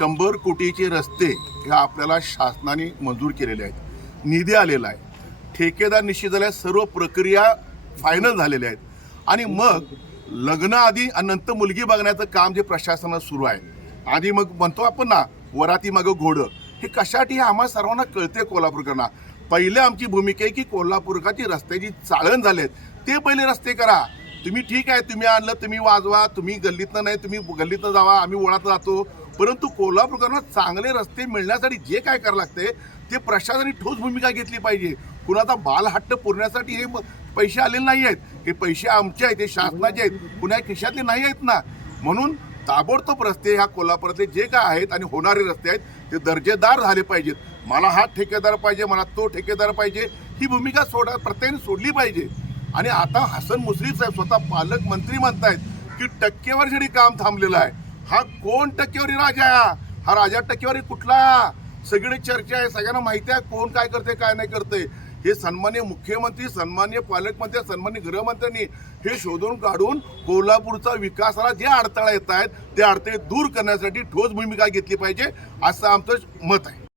शंभर कोटीचे रस्ते हे आपल्याला शासनाने मंजूर केलेले आहेत. निधी आलेला आहे. ठेकेदार निश्चित झाल्या सर्व प्रक्रिया फायनल झालेल्या आहेत. आणि मग लग्नाआधी आणि नंतर मुलगी बघण्याचं काम जे प्रशासनात सुरू आहे. आधी मग म्हणतो आपण ना वराती मागं घोडं. हे कशासाठी हे आम्हा सर्वांना कळते कोल्हापूरकरांना. पहिले आमची भूमिका आहे की कोल्हापूरकाची रस्त्याची चाळण झालेत ते पहिले रस्ते करा. तुम्ही ठीक आहे तुम्ही आणलं तुम्ही वाजवा तुम्ही गल्लीतनं नाही तुम्ही गल्लीतनं जावा आम्ही ओळात जातो परंतु कोल्हापूरकरांना चांगले रस्ते मिळण्यासाठी जे काय करावं लागते ते प्रशासनाने ठोस भूमिका घेतली पाहिजे. कुणाचा बालहट्ट पुरण्यासाठी हे पैसे आलेले नाही आहेत. हे पैसे आमचे आहेत हे शासनाचे आहेत. कुणा खिशातले नाही आहेत ना. म्हणून ताबडतोब रस्ते ह्या कोल्हापुरातले जे काय आहेत आणि होणारे रस्ते आहेत ते दर्जेदार झाले पाहिजेत. मला हा ठेकेदार पाहिजे मला तो ठेकेदार पाहिजे ही भूमिका सोडा प्रत्येकाने सोडली पाहिजे. आणि आता हसन मुश्रीफ साहेब स्वतः पालकमंत्री म्हणतायत की टक्केवारीसाठी काम थांबलेलं आहे. हा कोण टक्केवारी राजा? हा? हा राजा टक्केवारी कुठला? सगळी चर्चा आहे सगळ्यांना माहिती आहे कोण काय करते काय नाही करते हे सन्मान्य मुख्यमंत्री सन्मान्य पालकमंत्री सन्मान्य गृहमंत्र्यांनी हे शोधून काढून कोल्हापूरचा विकासाला जे अडथळा येत आहेत ते अडथळे दूर करण्यासाठी ठोस भूमिका घेतली पाहिजे असं आमचं मत आहे.